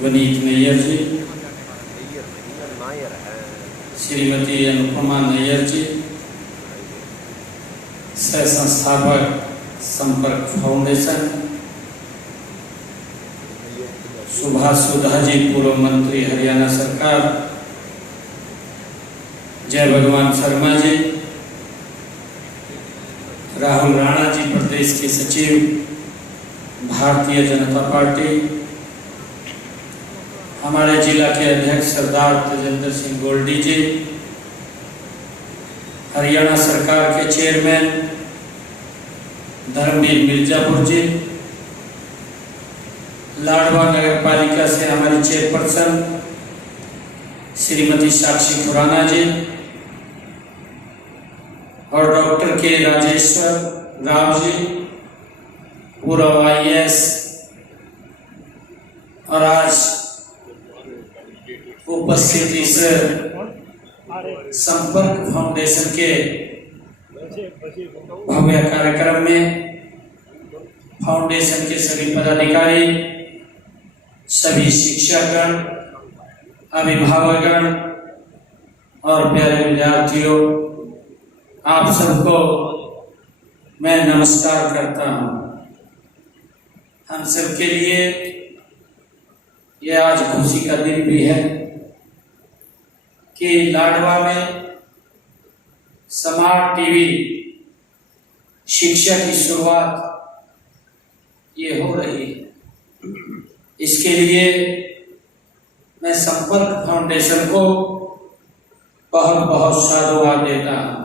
वनीत नैयर जी, श्रीमती अनुपमा नैयर जी, सह संस्थापक संपर्क फाउंडेशन, सुभाष सुधा जी, पूर्व मंत्री हरियाणा सरकार, जय भगवान शर्मा जी, राहुल राणा जी, प्रदेश के सचिव भारतीय जनता पार्टी, हमारे जिला के अध्यक्ष सरदार तेजेंद्र सिंह गोल्डी जी, हरियाणा सरकार के चेयरमैन धर्मवीर मिर्जापुर जी, लाडवा नगर पालिका से हमारी चेयरपर्सन श्रीमती साक्षी खुराना जी और डॉक्टर के राजेश्वर राव जी, पूर्व IAS और आज उपस्थित इस संपर्क फाउंडेशन के भव्य कार्यक्रम में फाउंडेशन के सभी पदाधिकारी, सभी शिक्षकगण, अभिभावकगण और प्यारे विद्यार्थियों, आप सबको मैं नमस्कार करता हूं। हम सबके लिए यह आज खुशी का दिन भी है कि लाडवा में स्मार्ट टीवी शिक्षा की शुरुआत ये हो रही है। इसके लिए मैं संपर्क फाउंडेशन को बहुत बहुत साधुवाद देता हूं।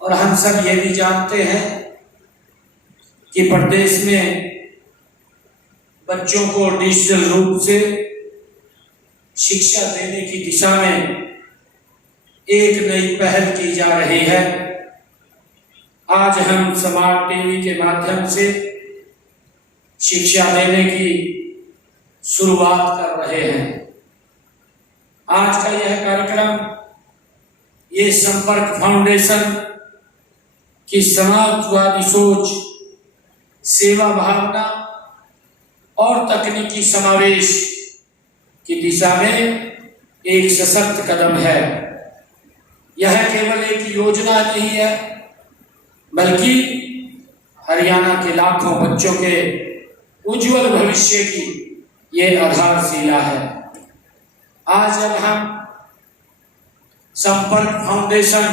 और हम सब ये भी जानते हैं कि प्रदेश में बच्चों को डिजिटल रूप से शिक्षा देने की दिशा में एक नई पहल की जा रही है। आज हम स्मार्ट टीवी के माध्यम से शिक्षा देने की शुरुआत कर रहे हैं। आज का यह कार्यक्रम ये संपर्क फाउंडेशन की समाजवादी सोच, सेवा भावना और तकनीकी समावेश की दिशा में एक सशक्त कदम है। यह केवल एक योजना नहीं है, बल्कि हरियाणा के लाखों बच्चों के उज्जवल भविष्य की ये आधारशिला है। आज जब हम संपर्क फाउंडेशन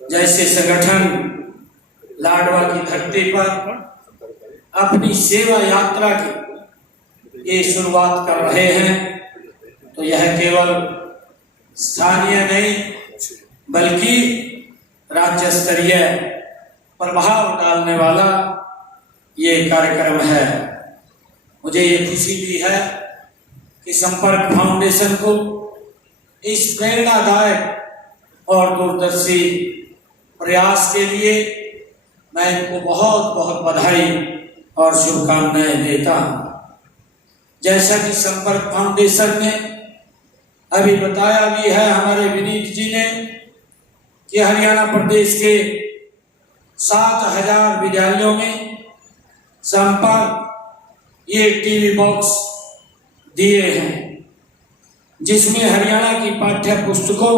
जैसे संगठन लाडवा की धरती पर अपनी सेवा यात्रा की ये शुरुआत कर रहे हैं, तो यह केवल स्थानीय नहीं बल्कि राज्य स्तरीय प्रभाव डालने वाला ये कार्यक्रम है। मुझे ये खुशी भी है कि संपर्क फाउंडेशन को इस प्रेरणादायक और दूरदर्शी प्रयास के लिए मैं इनको बहुत बहुत बधाई और शुभकामनाएं देता हूं। जैसा कि संपर्क फाउंडेशन ने अभी बताया भी है हमारे विनीत जी ने कि हरियाणा प्रदेश के 7,000 विद्यालयों में संपर्क ये टीवी बॉक्स दिए हैं, जिसमें हरियाणा की पाठ्य पुस्तकों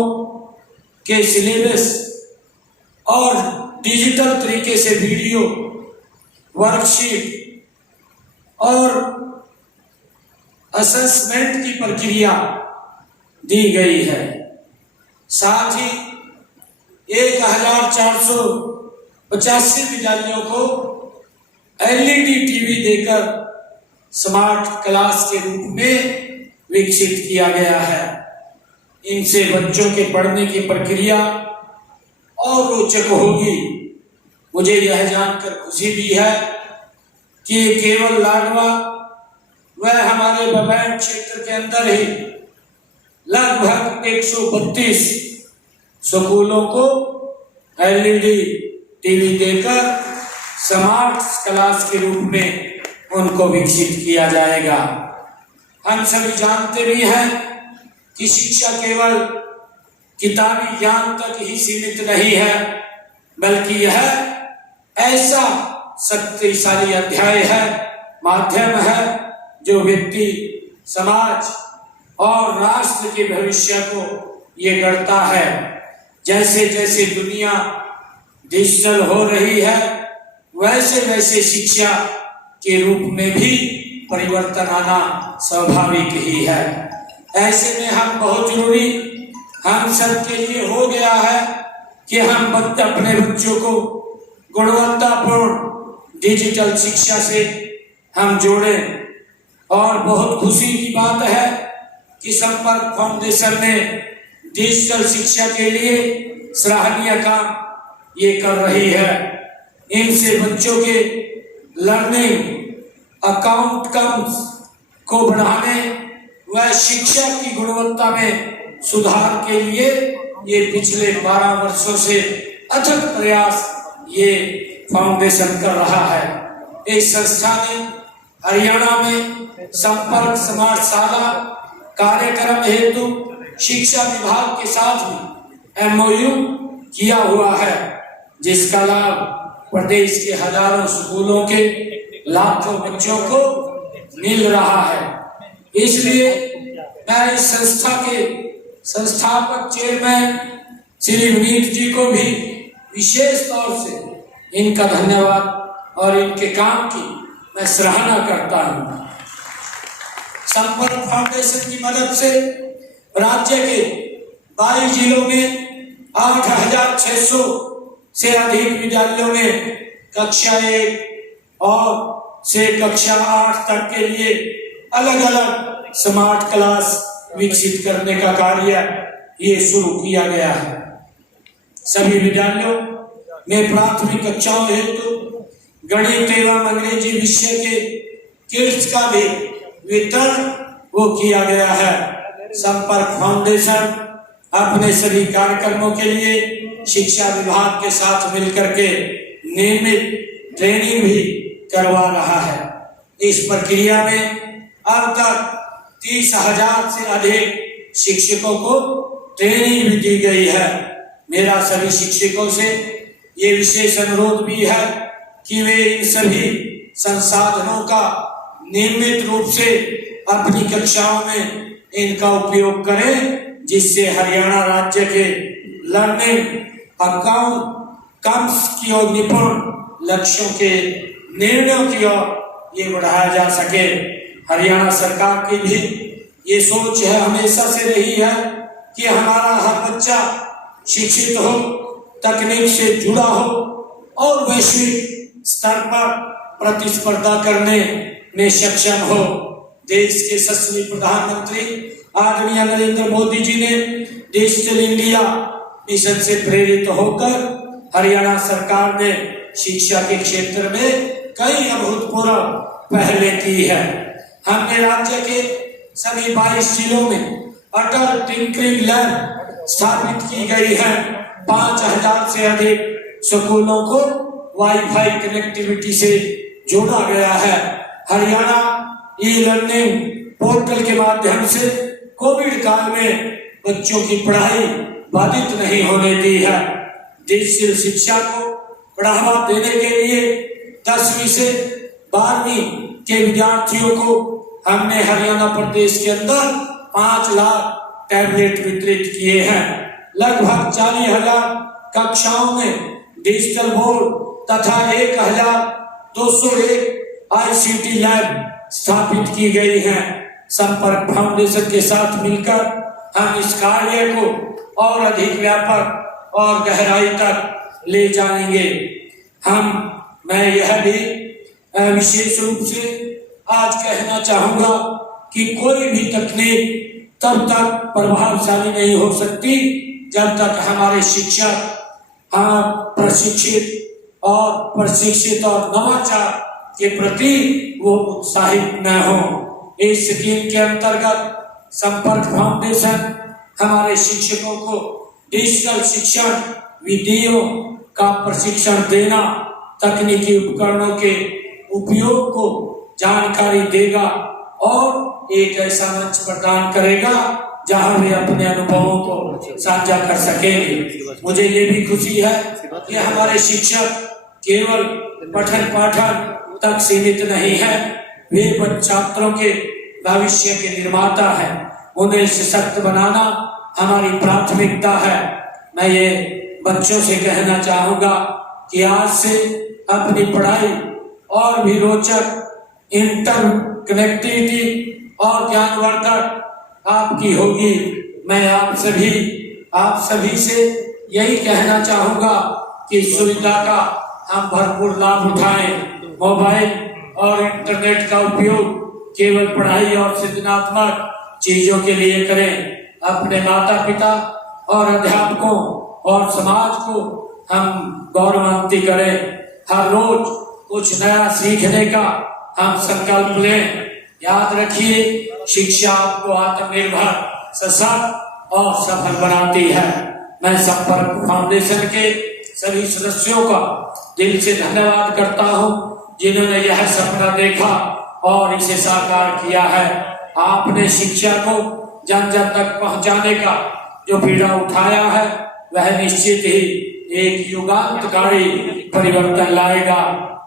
के सिलेबस और डिजिटल तरीके से वीडियो, वर्कशीट और असेसमेंट की प्रक्रिया दी गई है। साथ ही 1,485 विद्यालयों को LED टीवी देकर स्मार्ट क्लास के रूप में विकसित किया गया है। इनसे बच्चों के पढ़ने की प्रक्रिया और रोचक होगी। मुझे यह जानकर खुशी भी है कि केवल लाडवा व हमारे बबैन क्षेत्र के अंदर ही लगभग 132 स्कूलों को LED टीवी देकर स्मार्ट क्लास के रूप में उनको विकसित किया जाएगा। हम सभी जानते भी हैं कि शिक्षा केवल किताबी ज्ञान तक ही सीमित नहीं है, बल्कि यह ऐसा शक्तिशाली अध्याय है, माध्यम है, जो व्यक्ति समाज और राष्ट्र के भविष्य को ये गढ़ता है। जैसे जैसे दुनिया डिजिटल हो रही है, वैसे वैसे शिक्षा के रूप में भी परिवर्तन आना स्वाभाविक ही है। ऐसे में हम बहुत जरूरी हम सबके लिए हो गया है कि हम अपने बच्चों को गुणवत्तापूर्ण डिजिटल शिक्षा से हम जोड़ें। और बहुत खुशी की बात है कि संपर्क फाउंडेशन ने डिजिटल शिक्षा के लिए सराहनीय काम ये कर रही है। इनसे बच्चों के लर्निंग आउटकम्स को बढ़ाने व शिक्षा की गुणवत्ता में सुधार के लिए ये पिछले 12 वर्षों से अथक प्रयास ये फाउंडेशन कर रहा है। इस संस्था ने हरियाणा में संपर्क समाजशाला कार्यक्रम हेतु शिक्षा विभाग के साथ भी MOU किया हुआ है, जिसका लाभ प्रदेश के हजारों स्कूलों के लाखों बच्चों को मिल रहा है। इसलिए मैं इस संस्था के संस्थापक चेयरमैन श्री विनीत जी को भी विशेष तौर से इनका धन्यवाद और इनके काम की मैं सराहना करता हूँ। संपर्क फाउंडेशन की मदद से राज्य के 22 जिलों में 8,600 से अधिक विद्यालयों में कक्षा 1 और से कक्षा 8 तक के लिए अलग अलग स्मार्ट क्लास विकसित करने का कार्य ये शुरू किया गया है। सभी विद्यालयों में प्राथमिक कक्षाओं हेतु गणित एवं अंग्रेजी विषय के किट्स का भी वितरण वो किया गया है। संपर्क फाउंडेशन अपने सभी कार्यक्रमों के लिए शिक्षा विभाग के साथ मिलकर के नियमित ट्रेनिंग भी करवा रहा है। इस प्रक्रिया में अब तक 30,000 से अधिक शिक्षकों को ट्रेनिंग भी दी गई है। मेरा सभी शिक्षकों से ये विशेष अनुरोध भी है कि वे इन सभी संसाधनों का नियमित रूप से अपनी कक्षाओं में इनका उपयोग करें, जिससे हरियाणा राज्य के लर्निंग आउटकम्स की ओर निपुण लक्ष्यों के निर्णयों की ओर ये बढ़ाया जा सके। हरियाणा सरकार की भी ये सोच है, हमेशा से रही है कि हमारा हर बच्चा शिक्षित हो, तकनीक से जुड़ा हो और वैश्विक स्तर पर प्रतिस्पर्धा करने में सक्षम हो। देश के यशस्वी प्रधानमंत्री आदरणीय नरेंद्र मोदी जी ने डिजिटल इंडिया मिशन से प्रेरित होकर हरियाणा सरकार ने शिक्षा के क्षेत्र में कई अभूतपूर्व पहलें की है। हमने राज्य के सभी 22 जिलों में अटल टिंकरिंग लैब स्थापित की गई है। 5,000 से अधिक स्कूलों को वाईफाई कनेक्टिविटी से जोड़ा गया है। हरियाणा ई लर्निंग पोर्टल के माध्यम से कोविड काल में बच्चों की पढ़ाई बाधित नहीं होने दी है। डिजिटल शिक्षा को बढ़ावा देने के लिए 10वीं से 12वीं के विद्यार्थियों को हमने हरियाणा प्रदेश के अंदर 5 लाख टैबलेट वितरित किए हैं। लगभग 40,000 कक्षाओं में डिजिटल बोर्ड तथा 1,201 ICT लैब स्थापित की गई हैं। संपर्क फाउंडेशन के साथ मिलकर हम इस कार्य को और अधिक व्यापक और गहराई तक ले जाएंगे। मैं यह भी विशेष रूप से आज कहना चाहूंगा कि कोई भी तकनीक तब तक प्रभावशाली नहीं हो सकती जब तक हमारे शिक्षक प्रशिक्षित और नवाचार के प्रति वो उत्साहित न हो। इस स्कीम के अंतर्गत संपर्क फाउंडेशन हमारे शिक्षकों को डिजिटल शिक्षण विधियों का प्रशिक्षण देना, तकनीकी उपकरणों के उपयोग को जानकारी देगा और एक ऐसा मंच प्रदान करेगा जहां वे अपने अनुभवों को साझा कर सकेंगे। मुझे ये भी खुशी है कि हमारे शिक्षक केवल पठन पाठन तक सीमित नहीं है, वे छात्रों के भविष्य के निर्माता है। उन्हें सशक्त बनाना हमारी प्राथमिकता है। मैं ये बच्चों से कहना चाहूँगा कि आज से अपनी पढ़ाई और भी रोचक, इंटर कनेक्टिविटी और ज्ञानवर्धक आपकी होगी। मैं आप सभी से यही कहना चाहूँगा कि सुविधा का हम भरपूर लाभ उठाएं। मोबाइल और इंटरनेट का उपयोग केवल पढ़ाई और सृजनात्मक चीजों के लिए करें। अपने माता पिता और अध्यापकों और समाज को हम गौरवान्वित करें। हर रोज कुछ नया सीखने का हम संकल्प लें। याद रखिए, शिक्षा आपको आत्मनिर्भर, सशक्त और सफल बनाती है। मैं संपर्क फाउंडेशन के सभी सदस्यों का दिल से धन्यवाद करता हूँ, जिन्होंने यह सपना देखा और इसे साकार किया है। आपने शिक्षा को जन जन तक पहुँचाने का जो बीड़ा उठाया है, वह निश्चित ही एक युगांतकारी परिवर्तन लाएगा।